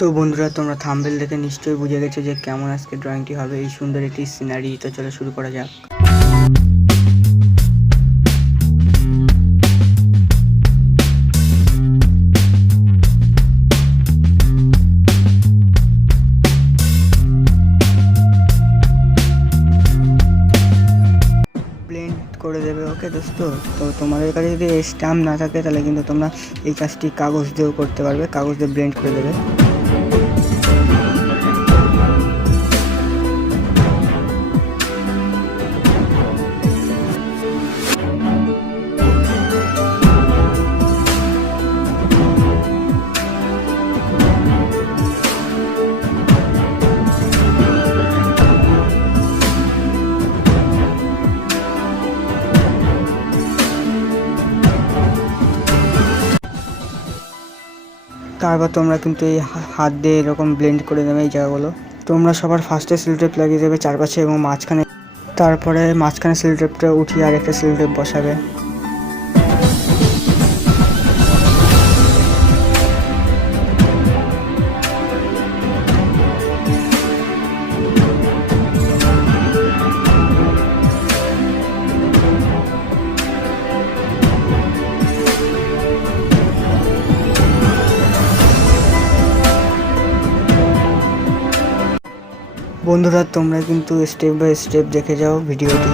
তো বন্ধুরা, তোমরা থাম্বনেল দেখে নিশ্চয়ই বুঝে গেছো যে কেমন আজকে ড্রয়িংটি হবে। এই সুন্দর একটি সিনারি। তো চলো শুরু করা যাক। ব্লেন্ড করে দেবে। ওকে দোস্ত, তো তোমাদের কাছে যদি স্ট্যাম্প না থাকে তাহলে কিন্তু তোমরা এই কাজটি কাগজ দিয়েও করতে পারবে। কাগজ দিয়ে ব্লেন্ড করে দেবে। তারপর তোমরা কিন্তু এই হাত দিয়ে এরকম ব্লেন্ড করে দেবে এই জায়গাগুলো। তোমরা সবার ফার্স্টে সেলোটেপ লাগিয়ে দেবে চারপাশে এবং মাঝখানে। তারপরে মাঝখানে সেলোটেপটা উঠিয়ে আর একটা সেলোটেপ বসাবে। বন্ধুরা, তোমরা কিন্তু স্টেপ বাই স্টেপ দেখে যাও ভিডিওটি।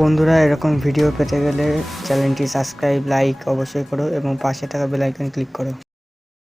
বন্ধুরা, এরকম ভিডিও পেতে গেলে চ্যানেলটি সাবস্ক্রাইব, লাইক অবশ্যই করো এবং পাশে থাকা বেল আইকন ক্লিক করো।